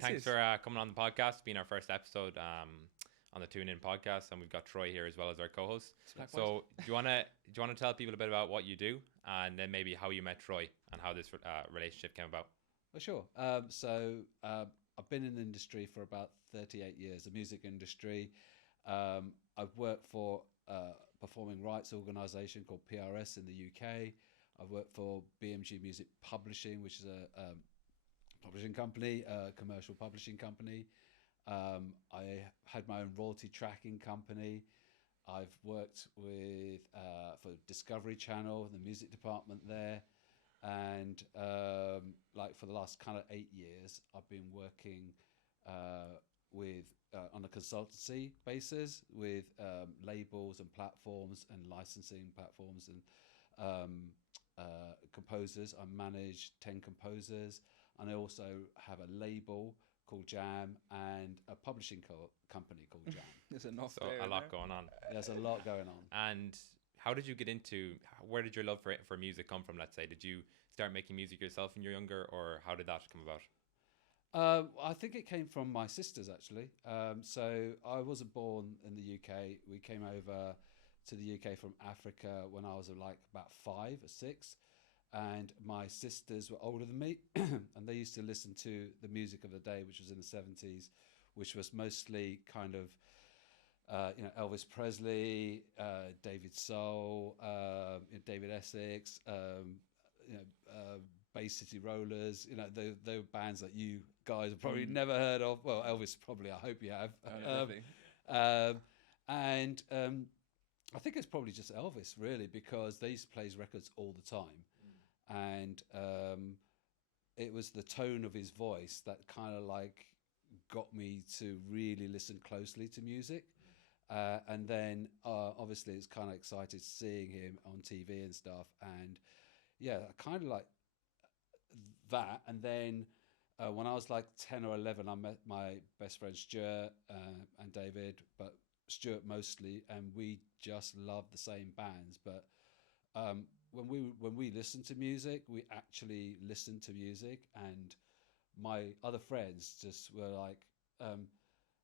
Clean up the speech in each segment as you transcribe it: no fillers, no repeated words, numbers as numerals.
Thanks for coming on the podcast. It's been our first episode on the Tune In podcast, and we've got Troy here as well as our co-host. So, do you wanna tell people a bit about what you do, and then maybe how you met Troy and how this relationship came about? Well, sure. I've been in the industry for about 38 years, the music industry. I've worked for a performing rights organisation called PRS in the UK. I've worked for BMG Music Publishing, which is a publishing company, a commercial publishing company. I had my own royalty tracking company. I've worked with for Discovery Channel, the music department there. And like for the last kind of 8 years, I've been working with on a consultancy basis with labels and platforms and licensing platforms and composers. I manage 10 composers, and I also have a label called Jam and a publishing company called Jam. There's enough. So a lot going on. There's a lot going on. And how did you get into? Where did your love for music come from? Let's say, did you start making music yourself when you're younger, or how did that come about? I think it came from my sisters, actually. So I wasn't born in the UK. We came over to the UK from Africa when I was like about 5 or 6. And my sisters were older than me, and they used to listen to the music of the day, which was in the 70s, which was mostly kind of, Elvis Presley, David Soul, David Essex, Bay City Rollers. The bands that you guys have probably never heard of. Well, Elvis probably. I hope you have. I think it's probably just Elvis, really, because they used to play his records all the time, and it was the tone of his voice that kind of like got me to really listen closely to music. And then obviously it's kind of excited seeing him on TV and stuff, and yeah, kind of like that. And then when I was like 10 or 11, I met my best friend Stuart and David, but Stuart mostly, and we just loved the same bands. But when we listen to music, we actually listen to music, and my other friends just were like,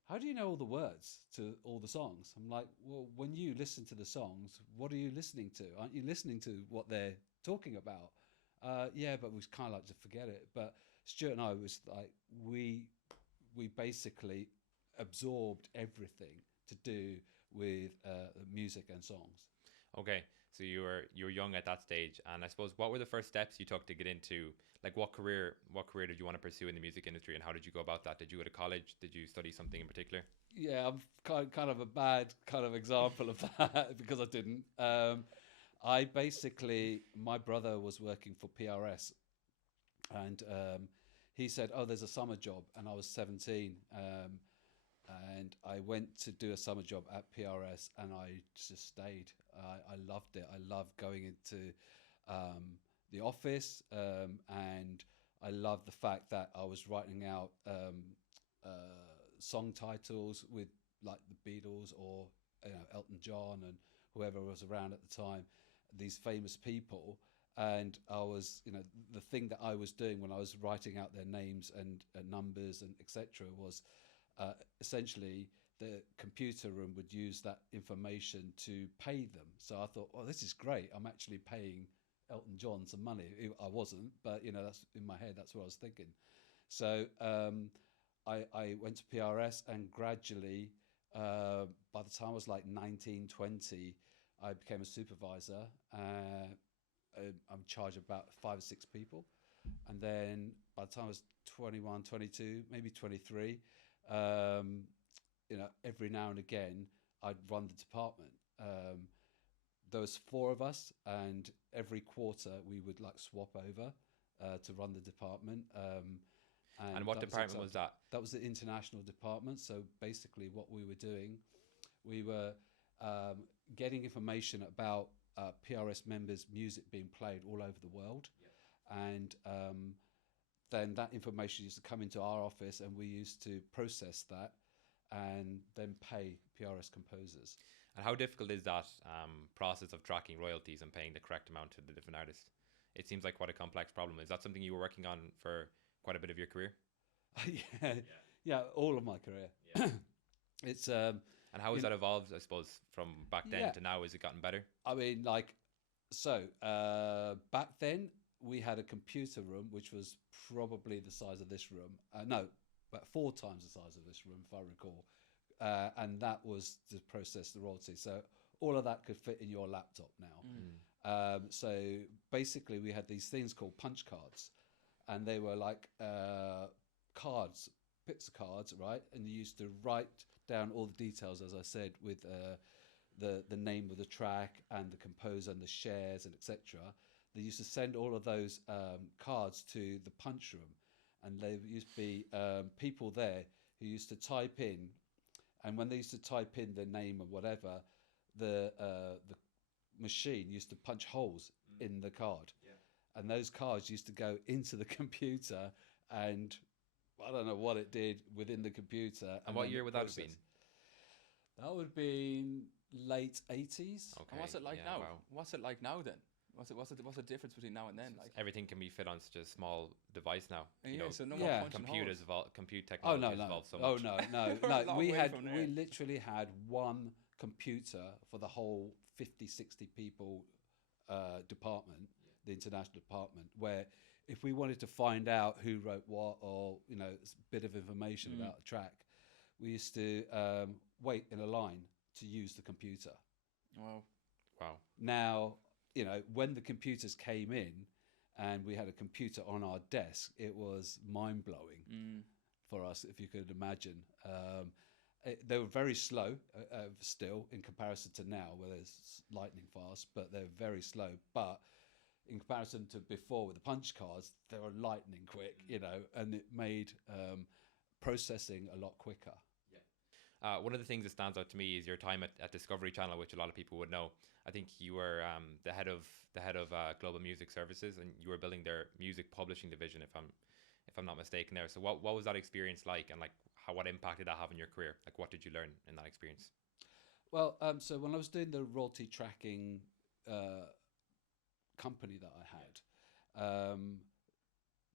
how do you know all the words to all the songs? I'm like, well, when you listen to the songs, what are you listening to? Aren't you listening to what they're talking about? Yeah, but we kind of like to forget it. But Stuart and I was like, we basically absorbed everything to do with music and songs. Okay, so you were young at that stage, and I suppose what were the first steps you took to get into, like, what career did you want to pursue in the music industry, and how did you go about that? Did you go to college? Did you study something in particular? Yeah, I'm kind of a bad kind of example of that because I didn't. I basically, my brother was working for PRS, and he said, "Oh, there's a summer job," and I was 17. And I went to do a summer job at PRS, and I just stayed. I loved it. I loved going into the office, and I loved the fact that I was writing out song titles with like the Beatles or Elton John and whoever was around at the time, these famous people. And I was, the thing that I was doing when I was writing out their names and numbers and etc. was essentially the computer room would use that information to pay them. So I thought, oh, this is great. I'm actually paying Elton John some money. I wasn't, but that's in my head. That's what I was thinking. So I went to PRS, and gradually, by the time I was like 19, 20, I became a supervisor. I'm in charge of about 5 or 6 people. And then by the time I was 21, 22, maybe 23, every now and again, I'd run the department. There was 4 of us, and every quarter we would like swap over to run the department. And what department was that? That was the international department. So basically what we were doing, we were getting information about PRS members' music being played all over the world. Yep. And then that information used to come into our office, and we used to process that and then pay PRS composers. And how difficult is that process of tracking royalties and paying the correct amount to the different artists? It seems like quite a complex problem. Is that something you were working on for quite a bit of your career? Yeah, yeah, all of my career. Yeah. It's And how has you that evolved, I suppose, from back then yeah. to now? Has it gotten better? I mean, like, so back then we had a computer room which was probably the size of this room. No, about 4 times the size of this room, if I recall. And that was to process the royalty. So all of that could fit in your laptop now. So basically, we had these things called punch cards, and they were like cards, bits of cards, right? And you used to write down all the details, as I said, with the name of the track and the composer and the shares and etc. They used to send all of those cards to the punch room, and there used to be people there who used to type in, and when they used to type in the name or whatever, the machine used to punch holes in the card, and those cards used to go into the computer, and I don't know what it did within the computer. And what year would that have been? That would have been late 80s. Okay. And what's it like now? Wow. What's it like now then? What's the difference between now and then? Like, Everything can be fit on such a small device now. yeah, You know, so no Yeah. more punching computers holes. evolve, compute Oh technology no, has no. evolved so Oh much. no, We're a no. long We way had from there. we literally had one computer for the whole 50, 60 people department, the international department, where if we wanted to find out who wrote what, or a bit of information about a track, we used to wait in a line to use the computer. Wow. Wow. Now, when the computers came in and we had a computer on our desk, it was mind-blowing for us, if you could imagine. They were very slow still in comparison to now, where there's lightning fast, but they're very slow. But in comparison to before with the punch cards, they were lightning quick, and it made processing a lot quicker. One of the things that stands out to me is your time at Discovery Channel, which a lot of people would know. I think you were the head of Global Music Services, and you were building their music publishing division, if I'm not mistaken there. So what was that experience like, and like what impact did that have on your career? Like, what did you learn in that experience? Well, so when I was doing the royalty tracking company that I had,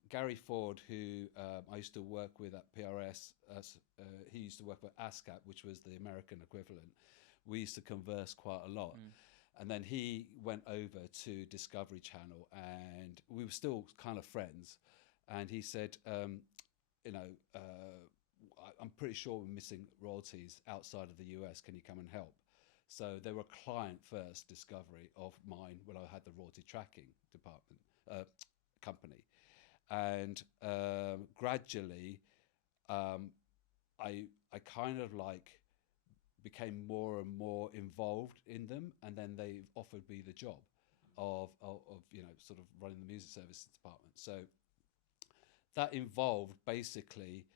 Gary Ford, who I used to work with at PRS, he used to work with ASCAP, which was the American equivalent. We used to converse quite a lot. And then he went over to Discovery Channel, and we were still kind of friends. And he said, I'm pretty sure we're missing royalties outside of the US. Can you come and help? So they were a client first, Discovery, of mine when I had the royalty tracking department company. And gradually, I kind of like became more and more involved in them, and then they offered me the job of sort of running the music services department. So that involved basically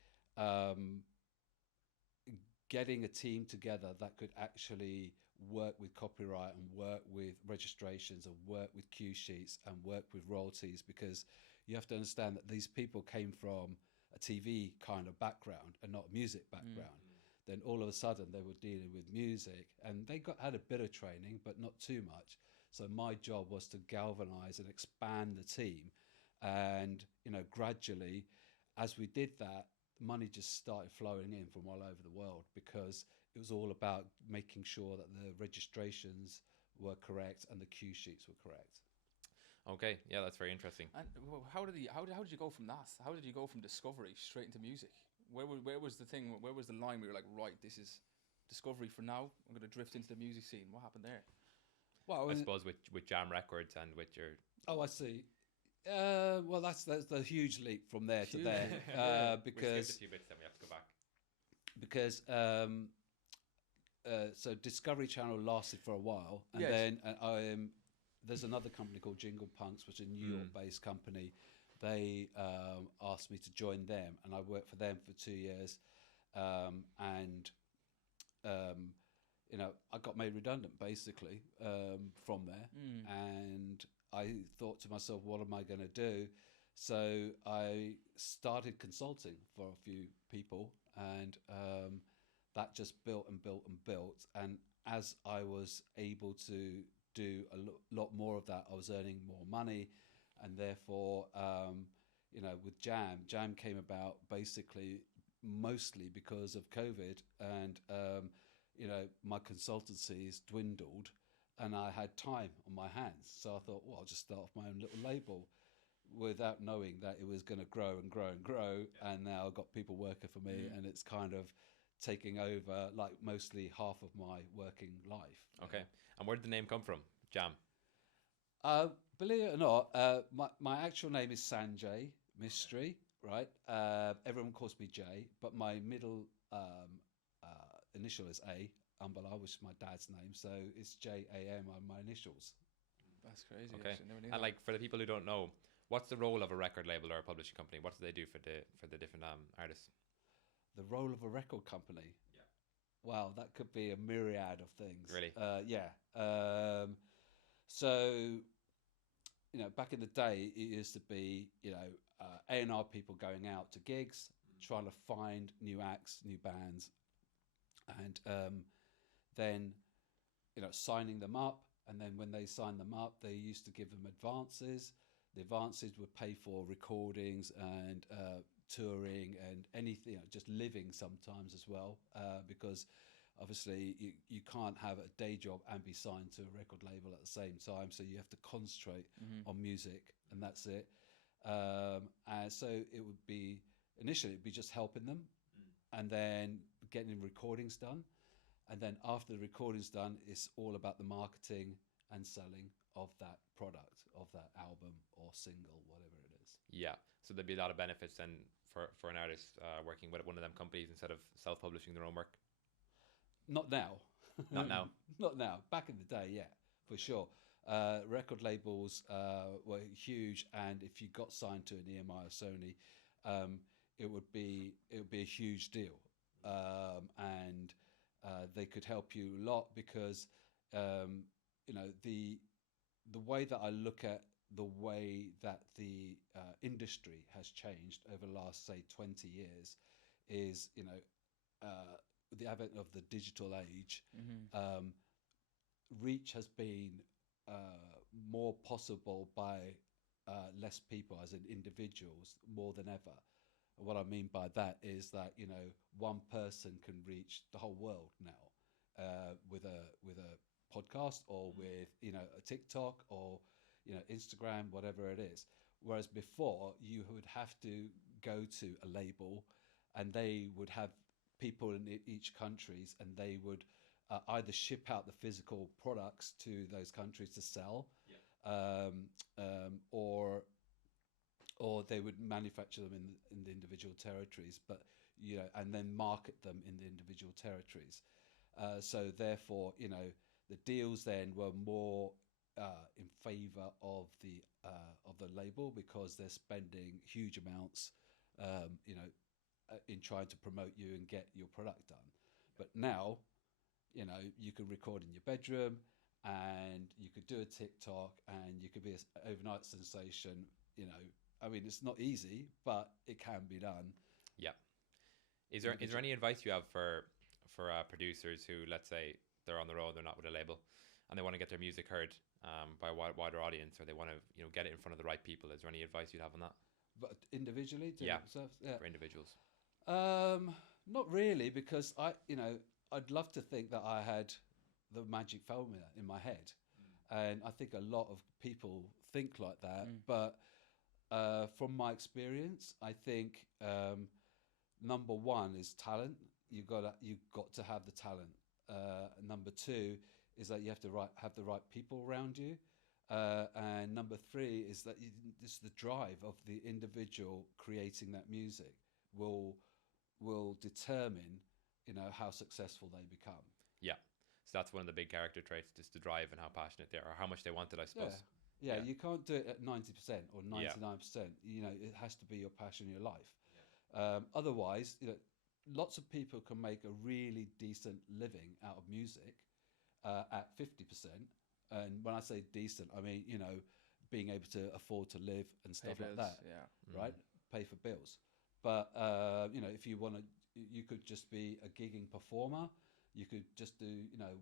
getting a team together that could actually work with copyright and work with registrations and work with cue sheets and work with royalties, because you have to understand that these people came from a TV kind of background and not a music background. Then all of a sudden they were dealing with music, and they had a bit of training, but not too much. So my job was to galvanize and expand the team. And, gradually, as we did that, money just started flowing in from all over the world, because it was all about making sure that the registrations were correct and the cue sheets were correct. Okay, yeah, that's very interesting. And how did you go from that? How did you go from Discovery straight into music? Where was the thing? Where was the line where you were like, right, this is Discovery for now. I'm going to drift into the music scene. What happened there? Well, I suppose with Jam Records and with your... Oh, I see. Well, that's the huge leap from there to there, because we skipped a few bits, then we have to go back. Because so Discovery Channel lasted for a while, and Yes. then there's another company called Jingle Punks, which is a New York-based company. They asked me to join them, and I worked for them for 2 years, and I got made redundant basically from there, and I thought to myself, what am I going to do? So I started consulting for a few people, and that just built and built and built. And as I was able to do a lot more of that, I was earning more money, and therefore, with Jam came about basically mostly because of COVID, and my consultancies dwindled, and I had time on my hands. So I thought, well, I'll just start off my own little label, without knowing that it was going to grow and grow and grow. And now I've got people working for me, and it's kind of taking over like mostly half of my working life. Okay. And where did the name come from, Jam? Believe it or not, my actual name is Sanjay Mistry, right? Everyone calls me Jay, but my middle initial is A, Umbala, which is my dad's name, so it's JAM on my initials. That's crazy. Okay. Actually, never knew And that. like for the people who don't know, what's the role of a record label or a publishing company? What do they do for the different artists? The role of a record company. Yeah. Wow, that could be a myriad of things. Really? Yeah. So, back in the day, it used to be, A&R people going out to gigs, trying to find new acts, new bands, and then, signing them up. And then when they signed them up, they used to give them advances. The advances would pay for recordings and touring and anything, just living sometimes as well, because obviously you can't have a day job and be signed to a record label at the same time. So you have to concentrate on music, and that's it. And so it would be, initially it'd be just helping them, and then getting recordings done. And then after the recording's done, it's all about the marketing and selling of that product, of that album or single, whatever it is. Yeah. So there'd be a lot of benefits then for an artist working with one of them companies instead of self-publishing their own work. Not now. Not now. Not now. Back in the day, yeah, for sure. Record labels were huge, and if you got signed to an EMI or Sony, it would be a huge deal, and they could help you a lot because the way that I look at the way that the industry has changed over the last, say, 20 years is, the advent of the digital age, reach has been more possible by less people, as in individuals, more than ever. And what I mean by that is that one person can reach the whole world now with a podcast or with a TikTok or Instagram, whatever it is. Whereas before you would have to go to a label, and they would have people in each countries, and they would either ship out the physical products to those countries to sell, or they would manufacture them in the individual territories, but and then market them in the individual territories. So therefore, the deals then were more in favour of the label, because they're spending huge amounts, in trying to promote you and get your product done. But now, you can record in your bedroom, and you could do a TikTok, and you could be an overnight sensation. I mean, it's not easy, but it can be done. Yeah. Is there any advice you have for producers who, let's say, they're on the road, they're not with a label, and they want to get their music heard by a wider audience, or they want to get it in front of the right people? Is there any advice you'd have on that? But individually, for individuals. Not really, because I'd love to think that I had the magic formula in my head, and I think a lot of people think like that. But from my experience, I think number one is talent. You've got to have the talent. Number two is that you have to have the right people around you. And number three is that it's the drive of the individual creating that music will determine how successful they become. Yeah, so that's one of the big character traits, just the drive and how passionate they are, or how much they want it, I suppose. Yeah, you can't do it at 90% or 99%. It has to be your passion, your life. Otherwise, lots of people can make a really decent living out of music at 50%. And when I say decent, I mean, being able to afford to live and stuff like that. Yeah. Right? Pay for bills. But, if you want to, you could just be a gigging performer. You could just do,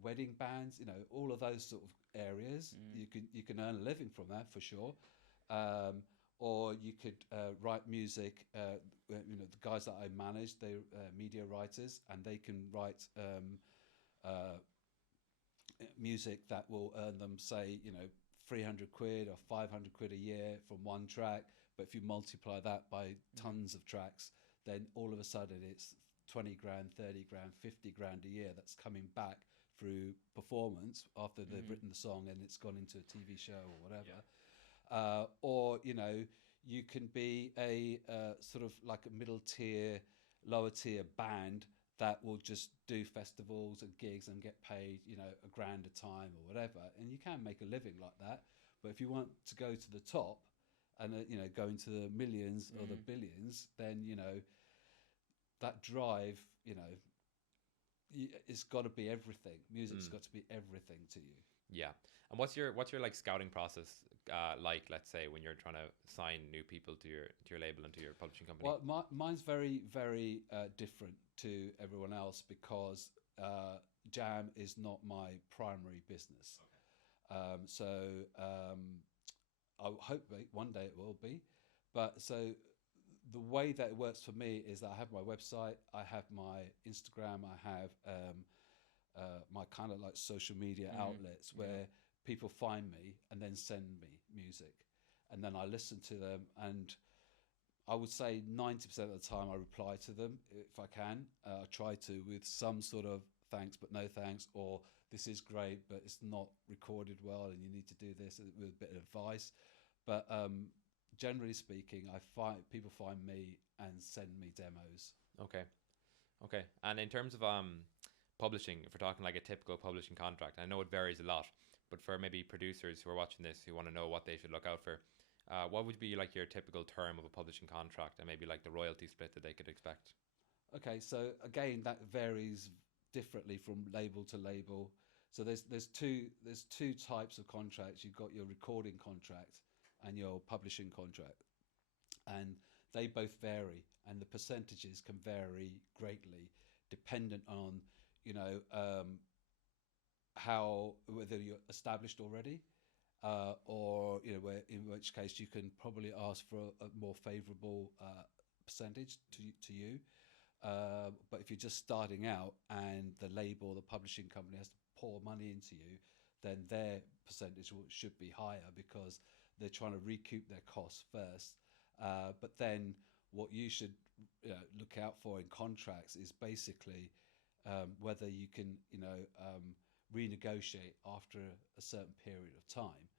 wedding bands, all of those sort of areas. You can earn a living from that for sure. or you could write music. You know, the guys that I manage, they're media writers, and they can write music that will earn them, say, you know, 300 quid or 500 quid a year from one track. But if you multiply that by tons of tracks, then all of a sudden it's 20 grand, 30 grand, 50 grand a year that's coming back through performance after they've written the song and it's gone into a TV show or whatever. Or, you know, you can be a sort of like a middle tier, lower tier band that will just do festivals and gigs and get paid, you know, a grand a time or whatever. And you can make a living like that. But if you want to go to the top and, you know, go into the millions or the billions, then, you know, that drive, you know, it's got to be everything. Music's got to be everything to you. Yeah. And what's your like scouting process like, let's say, when you're trying to sign new people to your label and to your publishing company? Well, mine's very, very different to everyone else because jam is not my primary business. Okay. I hope one day it will be. But so the way that it works for me is that I have my website, I have my Instagram, I have my kind of like social media outlets where people find me and then send me music. And then I listen to them, and I would say 90% of the time I reply to them if I can. I try to with some sort of thanks but no thanks, or this is great but it's not recorded well and you need to do this with a bit of advice. But generally speaking, people find me and send me demos. Okay. And in terms of publishing, if we're talking like a typical publishing contract, I know it varies a lot, but for maybe producers who are watching this who want to know what they should look out for, what would be like your typical term of a publishing contract and maybe like the royalty split that they could expect? Okay, so again, that varies differently from label to label. So there's two types of contracts. You've got your recording contract and your publishing contract, and they both vary, and the percentages can vary greatly dependent on, you know, whether you're established already, or, you know, in which case you can probably ask for a more favourable percentage to you. But if you're just starting out and the label, the publishing company has to pour money into you, then their percentage should be higher because they're trying to recoup their costs first. But then what you should look out for in contracts is basically whether you can, you know, renegotiate after a certain period of time,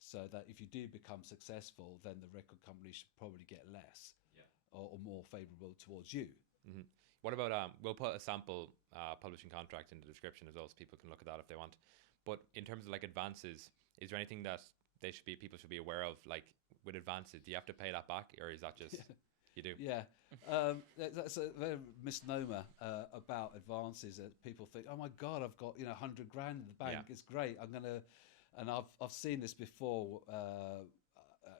so that if you do become successful, then the record company should probably get less, or more favourable towards you. Mm-hmm. What about we'll put a sample publishing contract in the description as well, so people can look at that if they want. But in terms of like advances, is there anything that people should be aware of, like with advances? Do you have to pay that back, or is that just you do? Yeah, that's a very misnomer about advances. That people think, oh my God, I've got, you know, 100 grand in the bank. Yeah. It's great. I'm gonna, and I've seen this before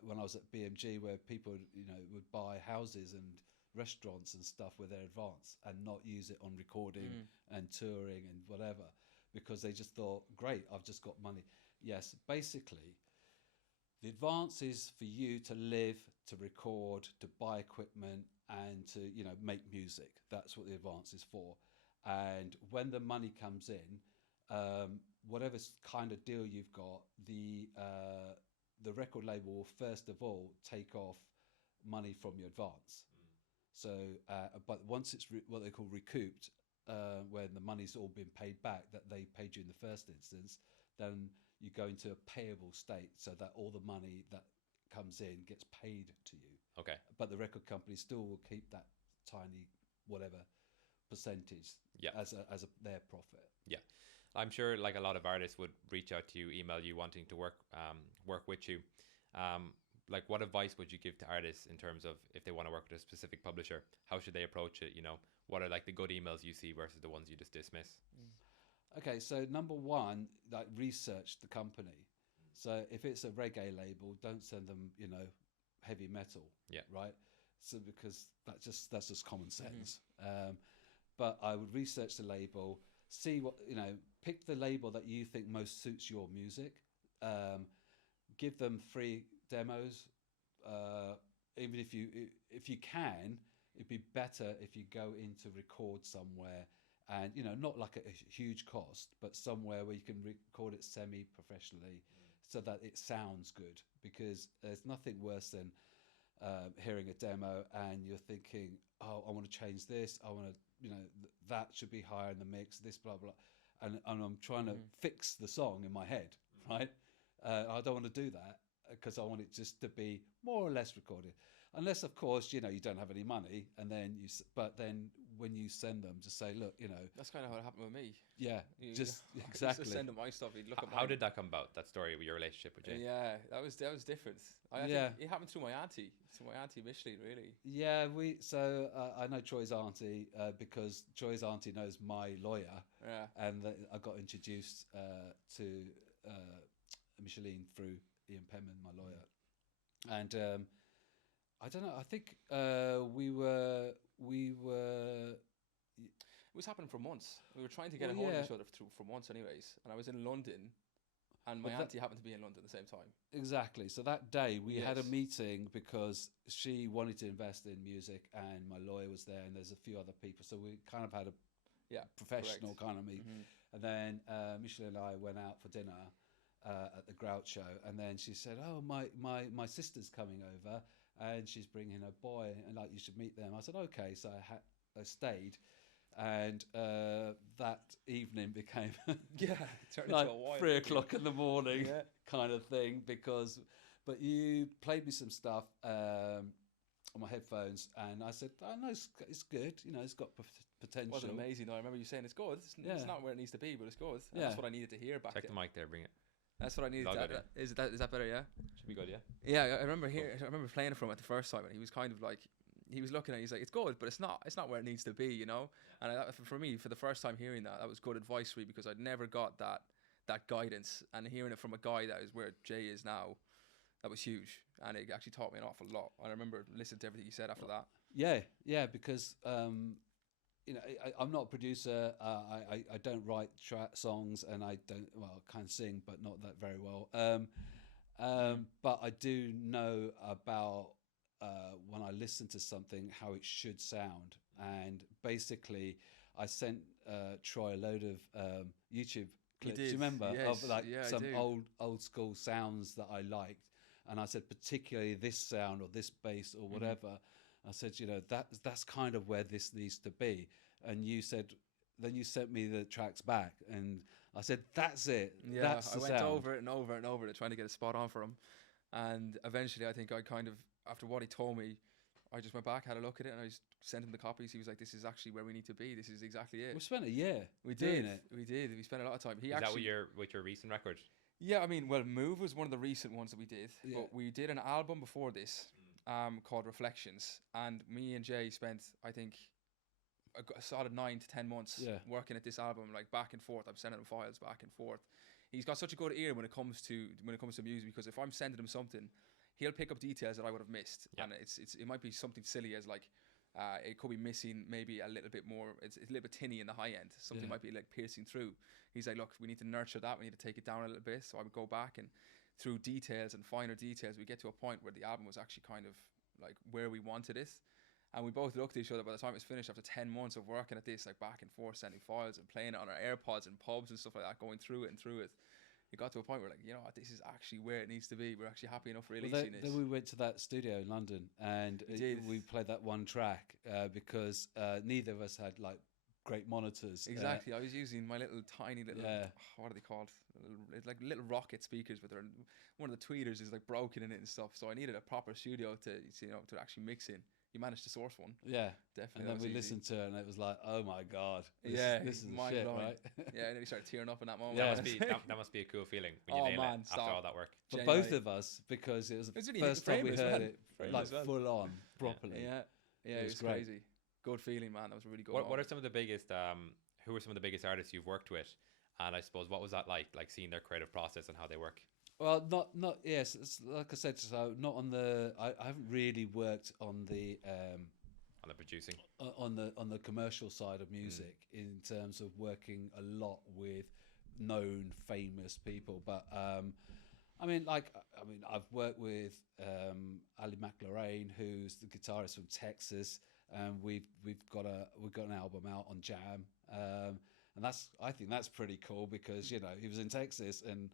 when I was at BMG, where people, you know, would buy houses and restaurants and stuff with their advance and not use it on recording and touring and whatever, because they just thought, great, I've just got money. Yes, basically, the advance is for you to live, to record, to buy equipment, and to, you know, make music. That's what the advance is for. And when the money comes in, whatever kind of deal you've got, the record label will first of all take off money from your advance. So, but once it's what they call recouped, when the money's all been paid back that they paid you in the first instance, then you go into a payable state, so that all the money that comes in gets paid to you. Okay. But the record company still will keep that tiny whatever percentage as their profit. Yeah. I'm sure like a lot of artists would reach out to you, email you wanting to work with you. Like what advice would you give to artists in terms of if they want to work with a specific publisher? How should they approach it? You know, what are like the good emails you see versus the ones you just dismiss? Okay, so number one, like research the company. So if it's a reggae label, don't send them, you know, heavy metal. Yeah. Right. So because that's just common sense. But I would research the label, see what, you know, pick the label that you think most suits your music. Give them free demos even if you can, it'd be better if you go into record somewhere, and not like a huge cost, but somewhere where you can record it semi-professionally, so that it sounds good. Because there's nothing worse than hearing a demo and you're thinking, oh, I want to change this, I want to, that should be higher in the mix, this blah blah, and I'm trying to fix the song in my head, right? I don't want to do that, because I want it just to be more or less recorded, unless of course you don't have any money, and then but then when you send them, just say, look, that's kind of how it happened with me. Yeah, just exactly. Just send them my stuff. He'd look at How did that come about? That story with your relationship with Jay? Yeah, that was different. I think it happened through my auntie, Mistry, really. Yeah, so I know Troy's auntie because Troy's auntie knows my lawyer. Yeah, and I got introduced to Micheline through Ian Penman, my lawyer, and I don't know. I think we were. It was happening for months. We were trying to get a hold of each other for months, anyways. And I was in London, and my auntie happened to be in London at the same time. Exactly. So that day we had a meeting because she wanted to invest in music, and my lawyer was there, and there's a few other people. So we kind of had a professional kind of meet. And then Michelle and I went out for dinner at the Grout Show, and then she said, "Oh, my sister's coming over, and she's bringing her boy, and like you should meet them." I said, "Okay." So I stayed, and that evening became turned like into a wild 3 o'clock in the morning kind of thing, but you played me some stuff on my headphones, and I said, "Oh no, it's good. It's got potential." It wasn't amazing though. I remember you saying it's good. It's not where it needs to be, but it's good. And that's what I needed to hear back. Check the mic there. Bring it. That's what I needed. Is that better? Yeah. Should be good. Yeah. Yeah, I remember playing it from it the first time, and he was kind of like, he was looking at it, he's like, it's good, but it's not where it needs to be, And for me, for the first time hearing that was good advice for me, because I'd never got that guidance, and hearing it from a guy that is where Jay is now, that was huge, and it actually taught me an awful lot. I remember listening to everything he said after that. Yeah, because I'm not a producer. I don't write songs, and I can sing, but not that very well. But I do know about when I listen to something, how it should sound. And basically, I sent Troy a load of YouTube clips. Do you remember of some old school sounds that I liked? And I said, particularly this sound or this bass or whatever. I said, that's kind of where this needs to be. And you said, then you sent me the tracks back, and I said, that's it. Yeah, that's the I went sound. over it and over and over to trying to get a spot on for him. And eventually, I think I kind of, after what he told me, I just went back, had a look at it, and I just sent him the copies. He was like, "This is actually where we need to be. This is exactly it." We spent a year. We did. We spent a lot of time. Is that with your recent record? Yeah, I mean, Move was one of the recent ones that we did. Yeah. But we did an album before this, called Reflections, and me and Jay spent, I think, a solid 9 to 10 months working at this album, like back and forth. I'm sending him files back and forth. He's got such a good ear when it comes to music, because if I'm sending him something, he'll pick up details that I would have missed, and it might be something silly as like it could be missing maybe a little bit more. It's a little bit tinny in the high end. Something might be like piercing through. He's like, "Look, we need to nurture that. We need to take it down a little bit." So I would go back, and through details and finer details, we get to a point where the album was actually kind of like where we wanted it. And we both looked at each other by the time it was finished, after 10 months of working at this, like back and forth, sending files and playing it on our AirPods and pubs and stuff like that, going through it. It got to a point where, like, what, this is actually where it needs to be. We're actually happy enough releasing this. Then we went to that studio in London, and we played that one track because neither of us had like great monitors. Exactly. I was using my tiny little, what are they called? It's like little rocket speakers, but one of the tweeters is like broken in it and stuff. So I needed a proper studio to actually mix in. You managed to source one. Yeah, definitely. And then we listened to it, and it was like, oh my god, this is mind shit, blowing. right? Yeah, and then you started tearing up in that moment. Yeah. That must be a cool feeling when you nail it after all that work. For both of us, because it was the first time we heard it like full on properly. Yeah, it was crazy. Good feeling, man. That was a really good. What are some of the biggest? Who are some of the biggest artists you've worked with? And I suppose, what was that like seeing their creative process and how they work? Well, not yes. Like I said, so not on the. I haven't really worked on the producing on the commercial side of music in terms of working a lot with known famous people. But I mean, I've worked with Ali McLaren, who's the guitarist from Texas, and we've got an album out on Jam, and I think that's pretty cool because he was in Texas, and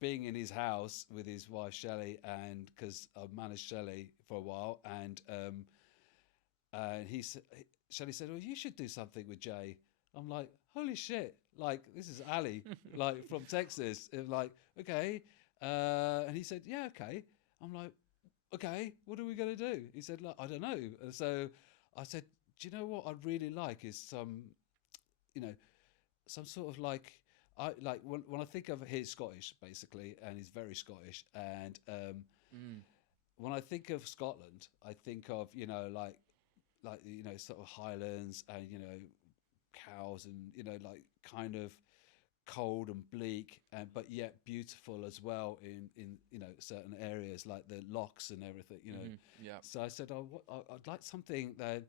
being in his house with his wife Shelley, and because I've managed Shelley for a while, and Shelley said, "Well, you should do something with Jay." I'm like, holy shit, like, this is Ali, like, from Texas. And like, okay. And he said, yeah, okay. I'm like, okay, what are we going to do? He said, like, I don't know. And so I said, do you know what I'd really like is some sort of when I think of, he's Scottish, basically, and he's very Scottish. And when I think of Scotland, I think of, sort of Highlands and, cows and like kind of cold and bleak, but yet beautiful as well in certain areas like the lochs and everything. So I said, I'd like something that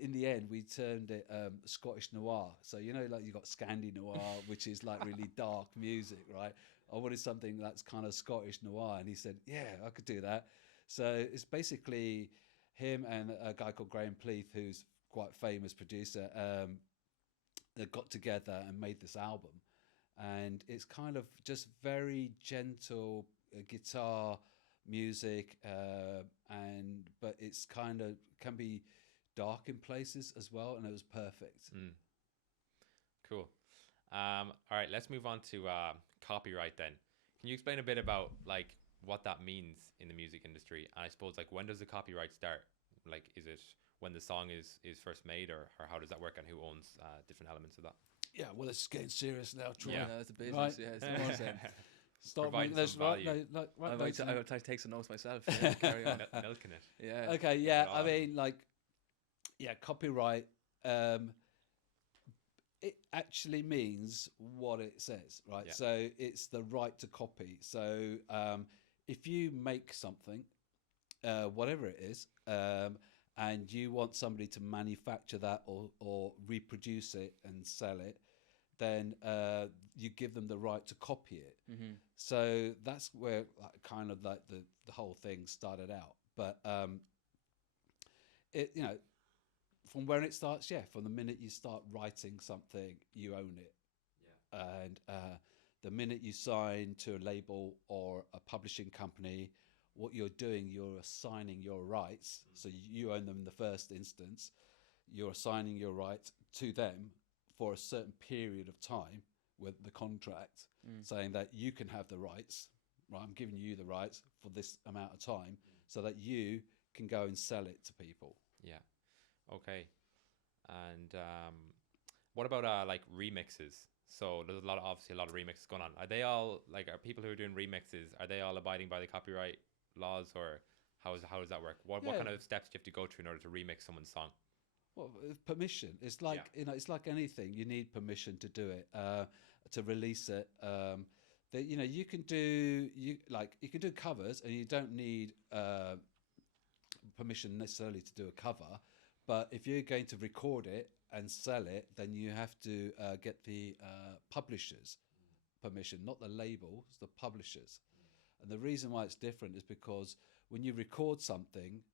in the end we termed it Scottish noir. So like you got Scandi noir, which is like really dark music, right? I wanted something that's kind of Scottish noir, and he said, yeah, I could do that. So it's basically him and a guy called Graham Pleath, who's quite a famous producer. That got together and made this album, and it's kind of just very gentle guitar music, but it's kind of can be dark in places as well, and it was perfect. Cool. All right, let's move on to copyright then. Can you explain a bit about like what that means in the music industry, and I suppose like when does the copyright start? Like, is it when the song is first made, or how does that work, and who owns different elements of that? Yeah, well, it's getting serious now, Troy. Yeah, it's a business. Right? Yeah, it's the one cent. Start providing making some those value. I would take some notes myself. Yeah, carry on. Milking it. Yeah. Okay, yeah. I mean, like, yeah, copyright. It actually means what it says, right? Yeah. So it's the right to copy. So if you make something, whatever it is, and you want somebody to manufacture that or reproduce it and sell it, then you give them the right to copy it. Mm-hmm. So that's where kind of like the whole thing started out. But it from when it starts, from the minute you start writing something, you own it. Yeah. And the minute you sign to a label or a publishing company, what you're doing, you're assigning your rights. So you own them in the first instance. You're assigning your rights to them for a certain period of time with the contract, saying that you can have the rights, right? I'm giving you the rights for this amount of time so that you can go and sell it to people. Yeah. Okay. And what about like remixes? So there's obviously a lot of remixes going on. Are they all like, are people who are doing remixes, are they all abiding by the copyright laws, or how does that work? What kind of steps do you have to go through in order to remix someone's song? Well, permission. It's like it's like anything. You need permission to do it, to release it. You can do covers, and you don't need permission necessarily to do a cover. But if you're going to record it and sell it, then you have to get the publishers' permission, not the label, it's the publishers. And the reason why it's different is because when you record something,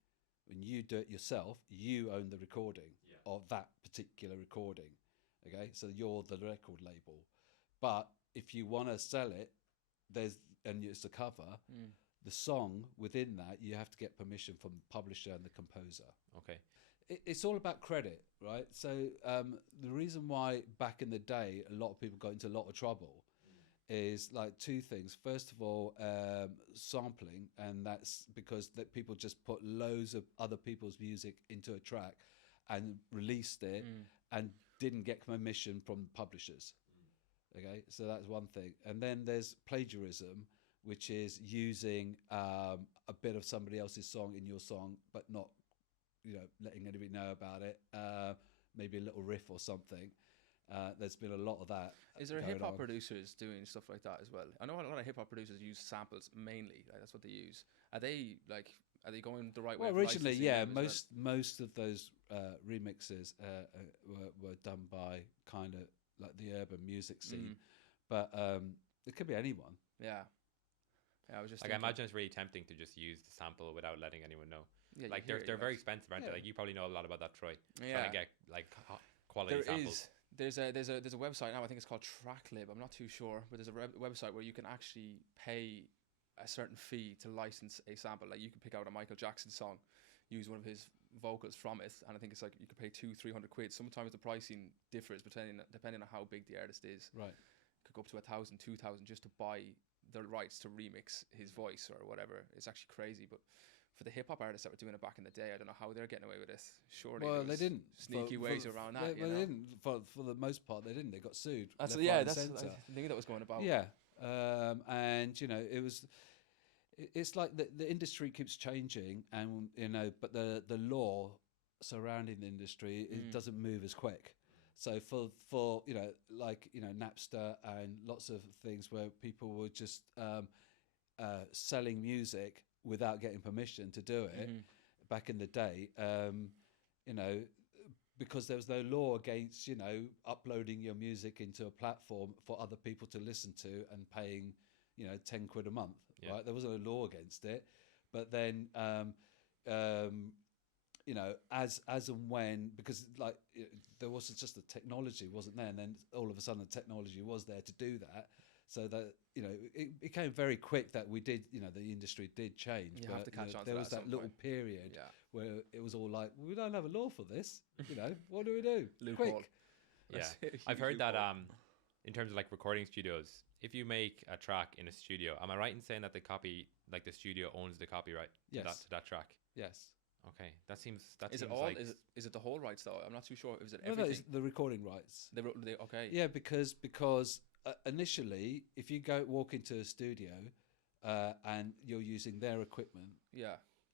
when you do it yourself, you own the recording of that particular recording. Okay, so you're the record label. But if you want to sell it, and it's a cover, the song within that, you have to get permission from the publisher and the composer. Okay. It's all about credit, right? So the reason why back in the day a lot of people got into a lot of trouble is like two things. First of all, sampling, and that's because that people just put loads of other people's music into a track and released it and didn't get permission from publishers. Okay, so that's one thing. And then there's plagiarism, which is using a bit of somebody else's song in your song, but not letting anybody know about it, maybe a little riff or something. There's been a lot of that. Is there hip hop producers doing stuff like that as well? I know a lot of hip hop producers use samples mainly. Like, that's what they use. Are they going the right way? Well, originally, yeah, most of those remixes were done by kind of like the urban music scene, but it could be anyone. Yeah. Yeah, I was just like, I imagine it's really tempting to just use the sample without letting anyone know. Yeah, like they're very expensive, aren't they? Like, you probably know a lot about that, Troy. Yeah. Trying to get like quality samples. There's a website now. I think it's called Tracklib. I'm not too sure, but there's a website where you can actually pay a certain fee to license a sample. Like, you can pick out a Michael Jackson song, use one of his vocals from it, and I think it's like you could pay 200-300 quid. Sometimes the pricing differs depending on how big the artist is. Right. It could go up to 1,000, 2,000 just to buy the rights to remix his voice or whatever. It's actually crazy, but for the hip hop artists that were doing it back in the day, I don't know how they're getting away with this. Surely, well, they didn't. Sneaky ways around that. They didn't. For the most part, they didn't. They got sued. That's left, right, and that's centre. the thing that was going about. Yeah, and you know, it's like the industry keeps changing, and you know, but the law surrounding the industry, it doesn't move as quick. So for you know, like, you know, Napster and lots of things where people were just selling music without getting permission to do it back in the day, you know, because there was no law against, you know, uploading your music into a platform for other people to listen to and paying, you know, 10 quid a month, right? There wasn't a law against it. But then, you know, as and when, because like there wasn't just the technology wasn't there, and then all of a sudden the technology was there to do that. So that, you know, it became very quick that we did, you know, the industry did change. You have to catch on to there that was that little period where it was all like, we don't have a law for this, you know, what do we do? Loophole. Quick. Yeah, I've heard that in terms of like recording studios, if you make a track in a studio, am I right in saying that the studio owns the copyright to that track? Yes. Okay, that seems is it all? Like, is it the whole rights though? I'm not too sure. Is it everything? No, it's the recording rights. Okay. Yeah, because initially, if you walk into a studio and you're using their equipment,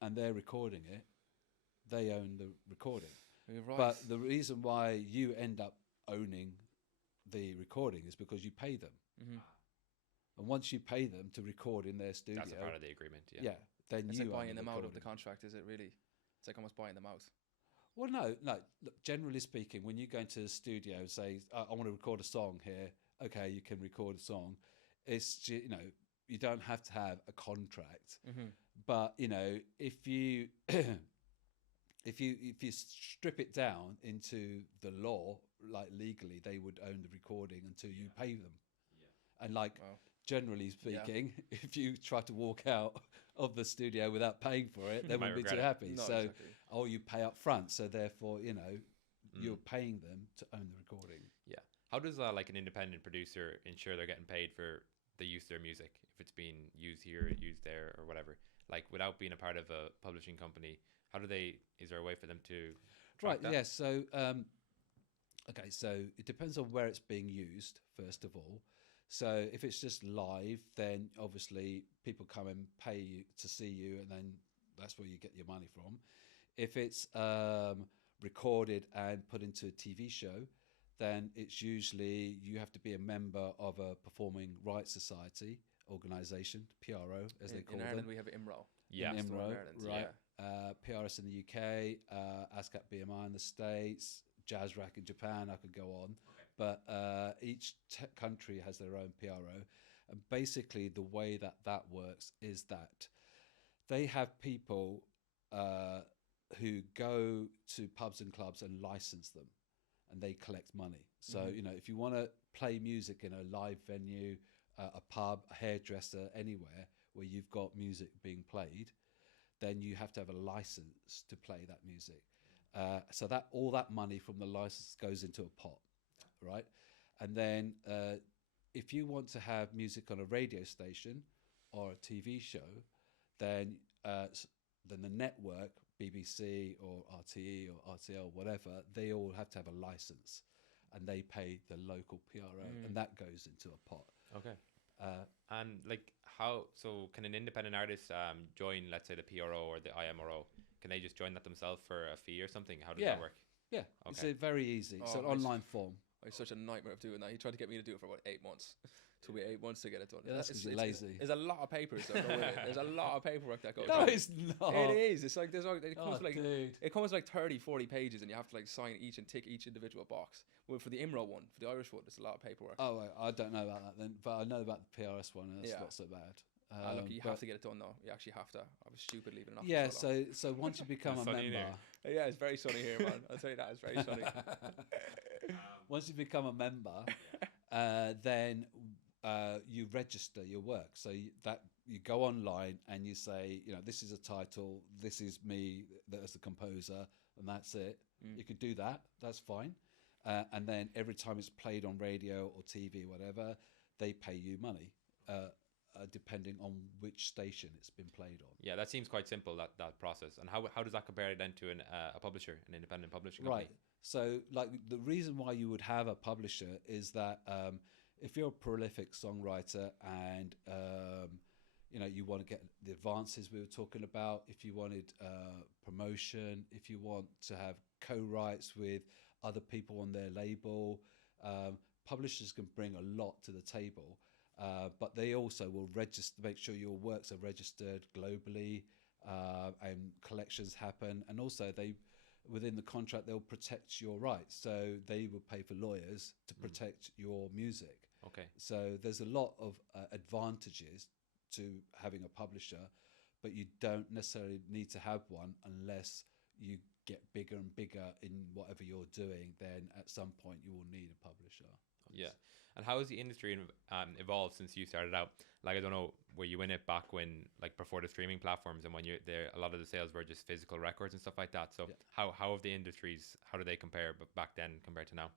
and they're recording it, they own the recording. You're right. But the reason why you end up owning the recording is because you pay them. And once you pay them to record in their studio, that's a part of the agreement. Yeah. Then it's you like buying them out of the contract, is it really? It's like almost buying them out. Well, no. Look, generally speaking, when you go into the studio and say, I want to record a song here, okay, you can record a song. It's, you know, you don't have to have a contract. But, you know, if you if you strip it down into the law, like legally, they would own the recording until you pay them. And like, generally speaking, if you try to walk out of the studio without paying for it, they wouldn't be too happy. No, so, exactly. you pay up front. So therefore, you know, you're paying them to own the recording. Yeah. How does like an independent producer ensure they're getting paid for the use of their music, if it's being used here, used there, or whatever? Like, without being a part of a publishing company, is there a way for them to track that? Yeah. So, okay. So it depends on where it's being used, first of all. So if it's just live, then obviously people come and pay you to see you, and then that's where you get your money from. If it's recorded and put into a TV show, then it's usually you have to be a member of a performing rights society organisation, PRO as they call them. In Ireland we have IMRO. Yeah. IMRO, right. Yeah. PRS in the UK, ASCAP BMI in the States, Jazz Rack in Japan, I could go on. Okay. But each country has their own PRO. And basically the way that works is that they have people who go to pubs and clubs and license them, and they collect money. So, you know, if you want to play music in a live venue, a pub, a hairdresser, anywhere where you've got music being played, then you have to have a license to play that music. So that all that money from the license goes into a pot, right? And then if you want to have music on a radio station or a TV show, then the network, BBC or RTE or RTL, whatever, they all have to have a license, and they pay the local PRO, and that goes into a pot. Okay. And like, so can an independent artist join, let's say, the PRO or the IMRO? Can they just join that themselves for a fee or something? How does that work? Yeah, okay. It's very easy. It's an online form. It's such a nightmare of doing that. He tried to get me to do it for about 8 months. It took me 8 months to get it done. Yeah, that's because you're lazy. There's a lot of papers that go with it. There's a lot of paperwork that goes No, on. it's not. It is. It's like it comes like 30, 40 pages, and you have to like sign each and tick each individual box. Well, for the IMRO one, for the Irish one, there's a lot of paperwork. Oh, I don't know about that then, but I know about the PRS one, and that's not so bad. Look, you have to get it done though. You actually have to. I was stupid leaving it off. Yeah, so once you become a member, yeah, it's very sunny here, man. I'll tell you that, it's very sunny. Once you become a member, then you register your work. So you go online and you say, this is a title, this is me as the composer, and that's it. You can do that. That's fine. And then every time it's played on radio or TV, whatever, they pay you money. Depending on which station it's been played on. Yeah, that seems quite simple, that process. And how does that compare then to a publisher, an independent publishing company? Right. So, like, the reason why you would have a publisher is that if you're a prolific songwriter and you want to get the advances we were talking about, if you wanted promotion, if you want to have co-writes with other people on their label, publishers can bring a lot to the table. But they also will make sure your works are registered globally, and collections happen. And also within the contract, they'll protect your rights. So they will pay for lawyers to protect your music. Okay. So there's a lot of advantages to having a publisher, but you don't necessarily need to have one unless you get bigger and bigger in whatever you're doing. Then at some point you will need a publisher. Yeah. And how has the industry evolved since you started out? Like, I don't know, were you in it back when, like, before the streaming platforms, and when a lot of the sales were just physical records and stuff like that? So how have the industries, how do they compare back then compared to now?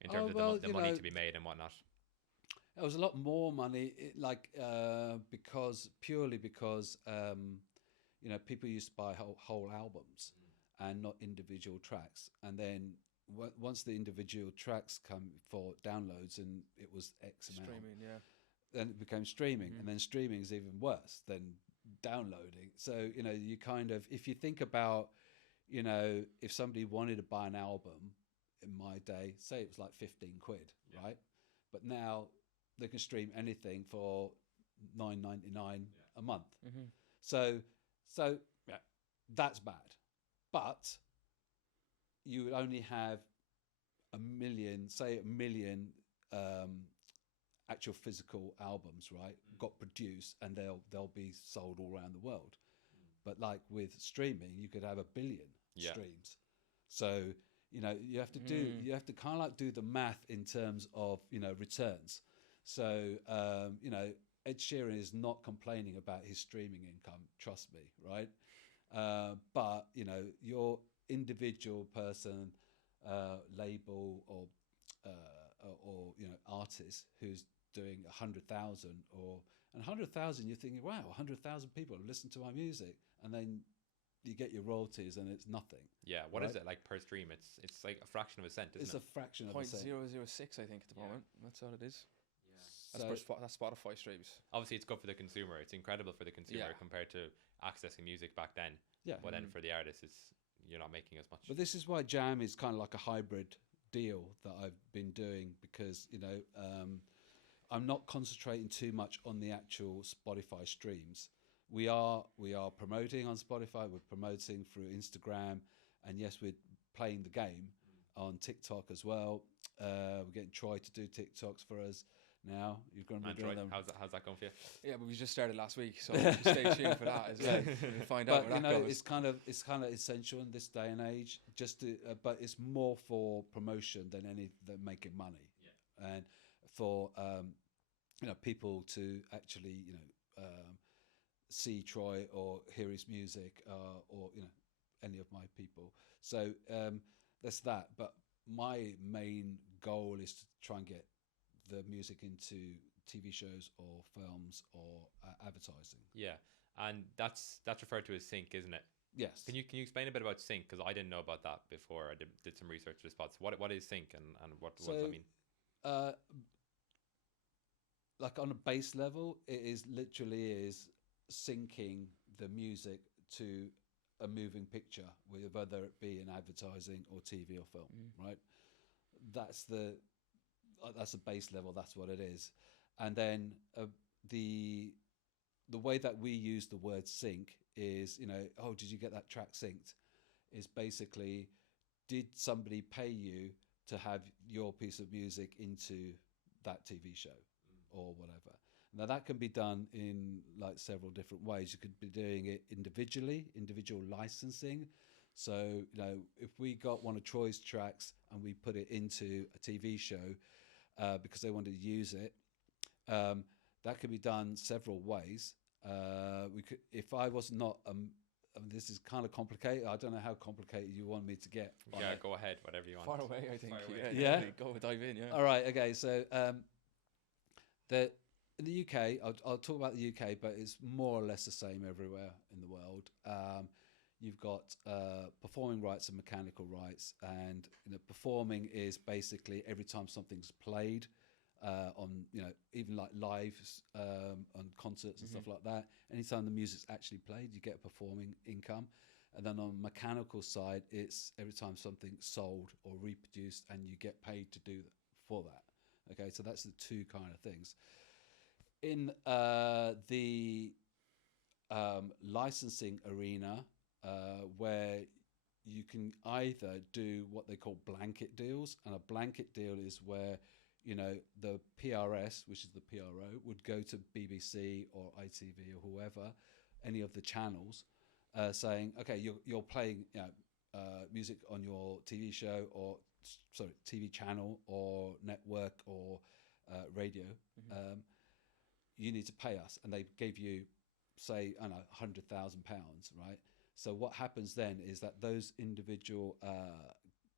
In terms of the money to be made and whatnot? It was a lot more money, because people used to buy whole albums and not individual tracks. And then once the individual tracks come for downloads, and it was X amount. Streaming, yeah. Then it became streaming, and then streaming is even worse than downloading. So, you kind of, if you think about, if somebody wanted to buy an album in my day, say it was like 15 quid, right? But now they can stream anything for $9.99 a month. So yeah, that's bad. But you would only have a million actual physical albums, right? Got produced, and they'll be sold all around the world. But like with streaming, you could have 1 billion streams. So you have to kind of like do the math in terms of returns. So Ed Sheeran is not complaining about his streaming income, trust me, right? But your individual person, label, or artist who's doing 100,000 and 100,000, you're thinking, wow, 100,000 people have listened to my music, and then you get your royalties and it's nothing. Yeah, what is it like per stream? It's like a fraction of a cent, isn't it? It's a fraction of a cent. 0.006, I think, at the moment. That's what it is. That's Spotify streams. Obviously, it's good for the consumer. It's incredible for the consumer compared to accessing music back then. Yeah. But then for the artist, you're not making as much. But this is why Jam is kind of like a hybrid deal that I've been doing, because I'm not concentrating too much on the actual Spotify streams. We are promoting on Spotify. We're promoting through Instagram, and yes, we're playing the game on TikTok as well. We're getting Troy to do TikToks for us now. You're going to be doing them. How's that going for you? Yeah, but we just started last week, so stay tuned for that as well. We'll find out where that goes. It's kind of essential in this day and age. But it's more for promotion than making money. Yeah. And for people to actually see Troy or hear his music, or any of my people. So that's that. But my main goal is to try and get the music into TV shows or films or advertising. Yeah, and that's referred to as sync, isn't it? Yes. Can you explain a bit about sync? Because I didn't know about that before I did some research for this pod. So what is sync, and what does that mean? Like on a base level, it is literally syncing the music to a moving picture, whether it be in advertising or TV or film, right? That's the base level. That's what it is. And then the way that we use the word sync is, did you get that track synced? Is basically, did somebody pay you to have your piece of music into that TV show or whatever? Now that can be done in like several different ways. You could be doing it individually, individual licensing. So, you know, if we got one of Troy's tracks and we put it into a TV show because they wanted to use it, that could be done several ways. We could, if I was not, this is kind of complicated. I don't know how complicated you want me to get. Yeah, go ahead, whatever you want. Far away, I think. Far away. Yeah. Go dive in. Yeah. All right. Okay. So, in the UK, I'll talk about the UK, but it's more or less the same everywhere in the world. You've got performing rights and mechanical rights, and you know, performing is basically every time something's played on, you know, even like lives on concerts and stuff like that. Anytime the music's actually played, you get performing income. And then on mechanical side, it's every time something's sold or reproduced, and you get paid to do for that. Okay, so that's the two kind of things. In the licensing arena, where you can either do what they call blanket deals, and a blanket deal is where, you know, the PRS, which is the PRO, would go to BBC or ITV or whoever, any of the channels, saying, okay, you're playing, you know, music on your TV show or TV channel or network or radio. You need to pay us, and they gave you, say, I don't know, £100,000, right? So what happens then is that those individual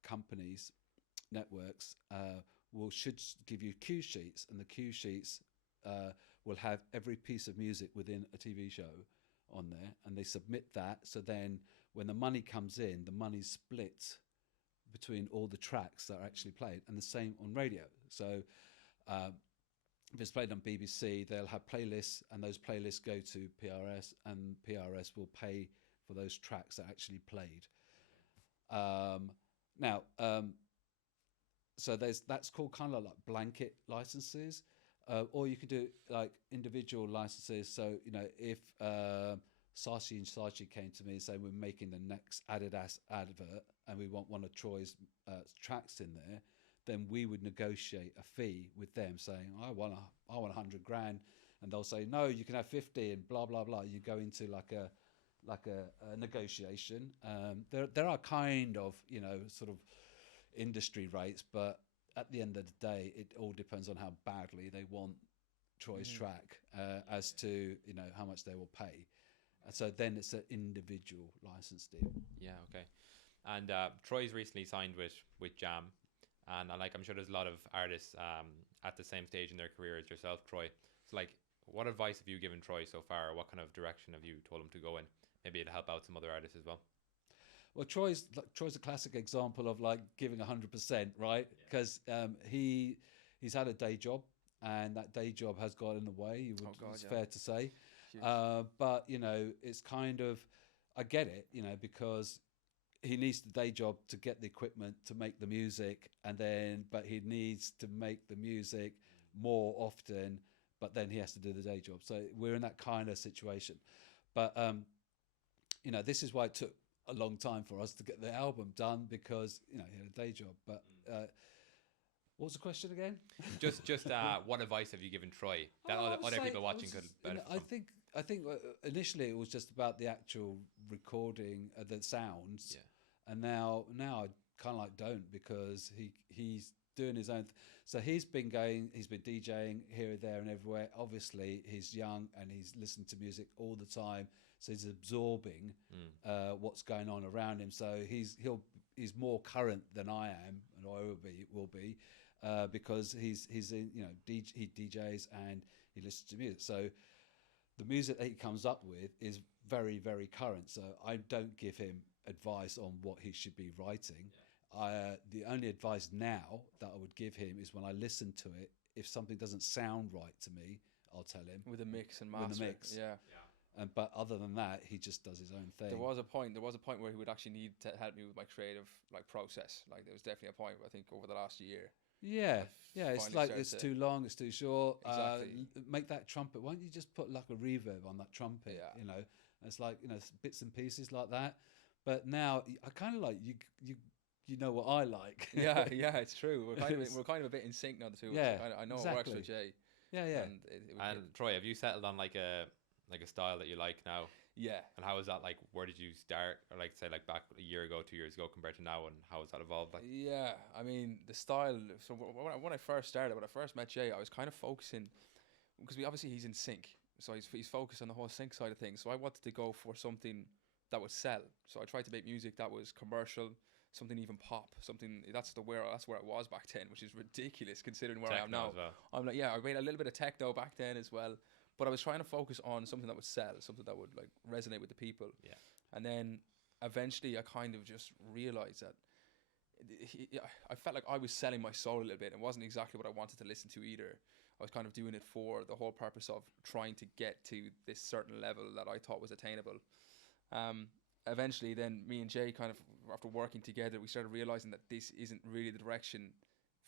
companies, networks, should give you cue sheets, and the cue sheets will have every piece of music within a TV show on there, and they submit that. So then when the money comes in, the money's split between all the tracks that are actually played, and the same on radio. So if it's played on BBC, they'll have playlists, and those playlists go to PRS, and PRS will pay for those tracks that are actually played. So that's called kind of like blanket licenses, or you can do like individual licenses. So, you know, if Saatchi and Saatchi came to me and said, we're making the next Adidas advert and we want one of Troy's tracks in there, then we would negotiate a fee with them, saying, I want $100,000, and they'll say, no, you can have 50, and blah blah blah. You go into like a negotiation. There are kind of, you know, sort of industry rates, but at the end of the day, it all depends on how badly they want Troy's track as to, you know, how much they will pay. And so then it's an individual license deal. Yeah, okay. And Troy's recently signed with Jam, and I'm sure there's a lot of artists at the same stage in their career as yourself, Troy. So like, what advice have you given Troy so far, or what kind of direction have you told him to go in? Maybe it'll help out some other artists as well. Well, Troy's a classic example of like giving 100%, right? Because he's had a day job, and that day job has got in the way. It's fair to say. But you know, it's kind of, I get it, you know, because he needs the day job to get the equipment to make the music, but he needs to make the music more often, but then he has to do the day job. So we're in that kind of situation. But you know, this is why it took a long time for us to get the album done, because, you know, he had a day job. But what was the question again? Just what advice have you given Troy that other people watching could benefit from? I think initially it was just about the actual recording, the sounds, and now I kind of like don't, because he's doing his own. So he's been DJing here, there, and everywhere. Obviously, he's young and he's listening to music all the time, so he's absorbing what's going on around him. So he's he's more current than I am, and I will be because he's in, you know, he DJs and he listens to music. So the music that he comes up with is very, very current. So I don't give him advice on what he should be writing. The only advice now that I would give him is when I listen to it, if something doesn't sound right to me, I'll tell him. With a mix and master. With a mix. Yeah. But other than that, he just does his own thing. There was a point where he would actually need to help me with my creative process. Like, there was definitely a point, I think, over the last year. Yeah, it's like it's too long, it's too short. Exactly. Make that trumpet. Why don't you just put like a reverb on that trumpet? Yeah. You know, it's like, you know, bits and pieces like that. But now I kind of like you know what I like. yeah, it's true. We're kind of a bit in sync now, the two. Yeah, I know exactly. it works for Jay. Yeah, yeah. And Troy, have you settled on like a style that you like now? Yeah. And how is that like? Where did you start, or like say like back a year ago, 2 years ago, compared to now, and how has that evolved? Like, Yeah, I mean the style. So when I first started, when I first met Jay, I was kind of focusing because he's in sync, so he's focused on the whole sync side of things. So I wanted to go for something that would sell. So I tried to make music that was commercial, something even pop, something that's where I was back then, which is ridiculous considering where I am now. As well. I'm like, I made a little bit of techno back then as well, but I was trying to focus on something that would sell, something that would like resonate with the people. Yeah. And then eventually I kind of just realized that I felt like I was selling my soul a little bit. It wasn't exactly what I wanted to listen to either. I was kind of doing it for the whole purpose of trying to get to this certain level that I thought was attainable. Eventually then me and Jay kind of, after working together, we started realizing that this isn't really the direction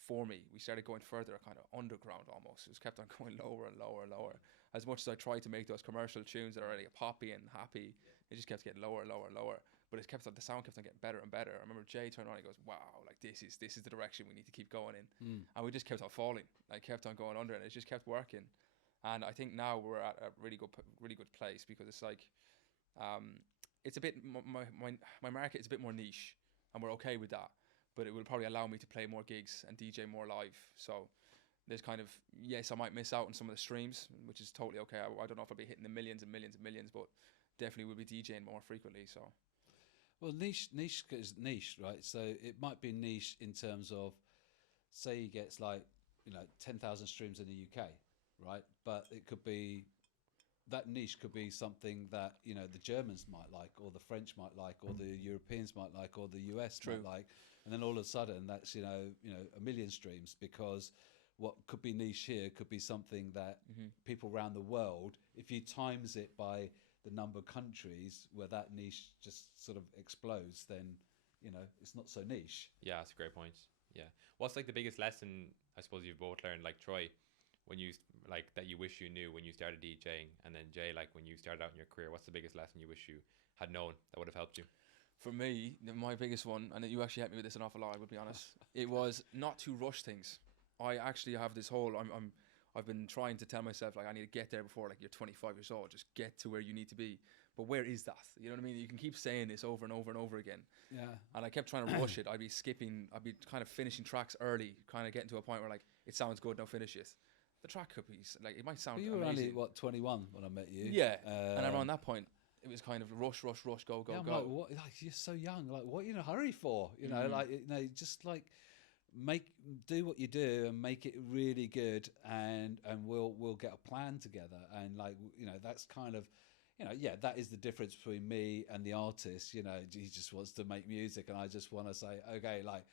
for me. We started going further, kind of underground almost. It just kept on going lower and lower and lower. As much as I tried to make those commercial tunes that are already poppy and happy, it just kept getting lower and lower and lower. But the sound kept on getting better and better. I remember Jay turned on and he goes, wow, like this is the direction we need to keep going in. And we just kept on falling. I kept on going under and it just kept working. And I think now we're at a really good place because it's like, it's a bit, my market is a bit more niche and we're okay with that. But it will probably allow me to play more gigs and DJ more live. So there's kind of, yes, I might miss out on some of the streams, which is totally okay. I don't know if I'll be hitting the millions and millions and millions, but definitely will be DJing more frequently. So, well, niche is niche, right? So it might be niche in terms of, say he gets like 10,000 streams in the UK, right? But it could be, that niche could be something that the Germans might like, or the French might like, or the Europeans might like, or the US might like, and then all of a sudden that's a million streams, because what could be niche here could be something that people around the world, if you times it by the number of countries where that niche just sort of explodes, then it's not so niche. Yeah, that's a great point. Yeah, what's like the biggest lesson I suppose you've both learned, like Troy, when you like that you wish you knew when you started DJing, and then Jay, like when you started out in your career, what's the biggest lesson you wish you had known that would have helped you? For me, my biggest one, and you actually helped me with this an awful lot, I would be honest, it was not to rush things. I actually have this whole, I've been trying to tell myself, like, I need to get there before, like, you're 25 years old. Just get to where you need to be. But where is that? You know what I mean? You can keep saying this over and over and over again. Yeah. And I kept trying to rush it. I'd be kind of finishing tracks early, kind of getting to a point where, like, it sounds good, now finish it. The track could be, like, it might sound amazing. You were only, 21 when I met you? Yeah. And around that point, it was kind of rush, go, yeah, go. Like, what, like, you're so young. Like, what are you in a hurry for? Just like, do what you do and make it really good, and we'll get a plan together. And like, that's kind of, that is the difference between me and the artist. He just wants to make music, and I just want to say, okay, like,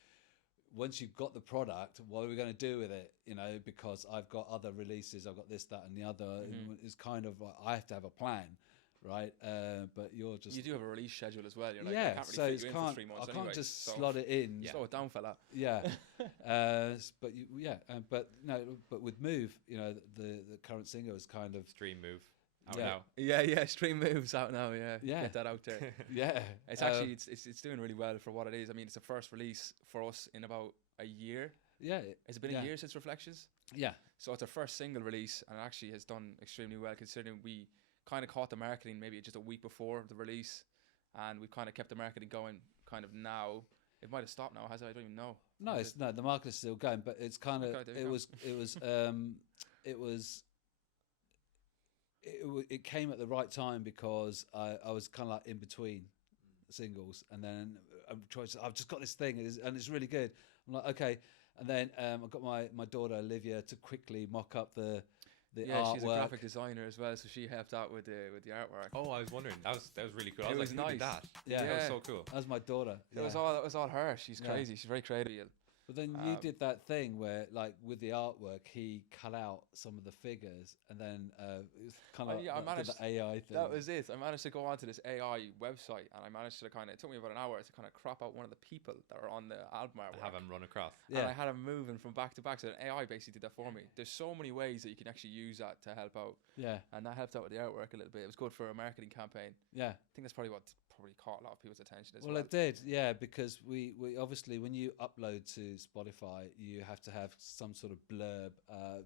once you've got the product, what are we going to do with it? Because I've got other releases, I've got this, that, and the other. It's kind of like, I have to have a plan. Right, but you do have a release schedule as well. You're like, yeah, I can't really fit you in for 3 months. I can't just so slot it in. Slow it down, fella. Yeah, but with Move, the current single is kind of Stream Move out now. Yeah, Stream Moves out now. Yeah, get that out there. Yeah, it's actually it's doing really well for what it is. I mean, it's the first release for us in about a year. Yeah, has it been a year since Reflections? Yeah, so it's our first single release, and it actually has done extremely well considering we kind of caught the marketing maybe just a week before the release, and we've kind of kept the marketing going kind of now. It might have stopped now, has it? I don't even know. No, the market is still going, but it's kind of it came at the right time, because I was kind of like in between singles, and then I've just got this thing, and it's really good. I'm like, okay, and then I got my daughter Olivia to quickly mock up the artwork. She's a graphic designer as well, so she helped out with the artwork. Oh, I was wondering. That was really cool. It was like, nice. Who did that? Yeah, that was so cool. That was my daughter. That was all her. She's crazy. She's very creative. But then you did that thing where, like, with the artwork, he cut out some of the figures, and then it was kind of I managed the AI thing. That was it. I managed to go onto this AI website, and I managed to it took me about an hour to kind of crop out one of the people that are on the album artwork. Have him run across. Yeah. And I had him moving from back to back, so an AI basically did that for me. There's so many ways that you can actually use that to help out. Yeah. And that helped out with the artwork a little bit. It was good for a marketing campaign. Yeah. I think that's probably what probably caught a lot of people's attention as well. Well, it did, yeah, because we obviously, when you upload to Spotify, you have to have some sort of blurb.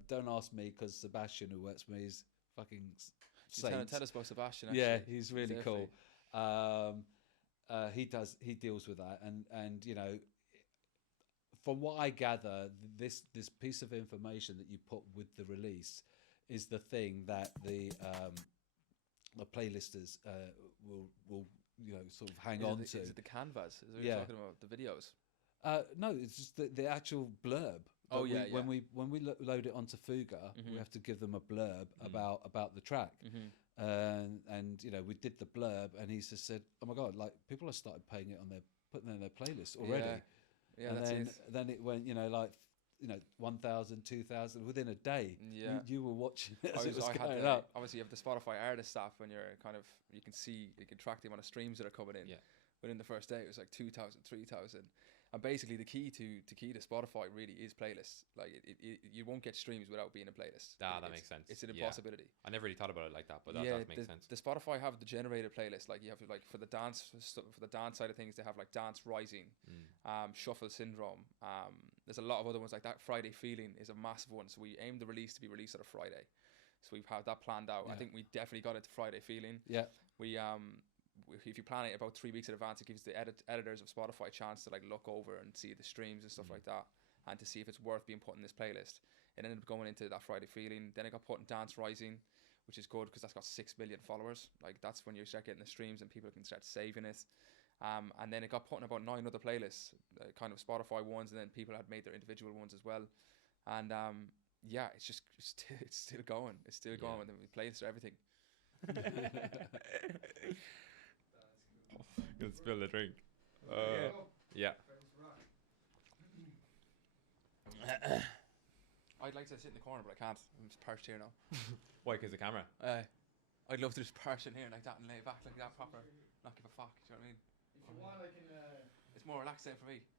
Don't ask me, because Sebastian, who works for me, is fucking saint. Tell us about Sebastian. Actually. Yeah, he's really cool. He deals with that, and you know, from what I gather, this piece of information that you put with the release is the thing that the playlisters will you know, sort of hang on to. Is it the canvas? Is what you're talking about, the videos? No, it's just the actual blurb. Oh yeah, When we load it onto Fuga, we have to give them a blurb about the track. And you know, we did the blurb, and he just said, "Oh my god, like people have started putting it on their playlist already." Yeah, and then it went, you know, like, you know, 1,000, 2,000 within a day. Yeah, you were watching it as it was going up. Obviously, you have the Spotify artist stuff, when you're kind of, you can track the amount of streams that are coming in. Yeah. Within the first day, it was like 2,000, 3,000. And basically, the key to Spotify really is playlists. Like you won't get streams without being a playlist. That makes sense. It's an impossibility. I never really thought about it like that, but that does make sense. The Spotify have the generated playlist. Like you have to, like, for the dance side of things, they have like Dance Rising, Shuffle Syndrome. There's a lot of other ones like that. Friday Feeling is a massive one. So we aim the release to be released on a Friday. So we've had that planned out. I think we definitely got it to Friday Feeling. Yeah. We if you plan it about 3 weeks in advance, it gives the editors of Spotify a chance to like look over and see the streams and stuff like that, and to see if it's worth being put in this playlist. It ended up going into that Friday Feeling. Then it got put in Dance Rising, which is good because that's got 6 million followers. Like that's when you start getting the streams and people can start saving it. And then it got put in about 9 other playlists, kind of Spotify ones, and then people had made their individual ones as well. And yeah, it's still going. It's still going, and we playlists for everything. You'll spill the drink. Yeah. I'd like to sit in the corner, but I can't. I'm just perched here now. Why? Because the camera? I'd love to just perch in here like that and lay back like that proper, not give a fuck. Do you know what I mean? If you want, I can... It's more relaxing for me.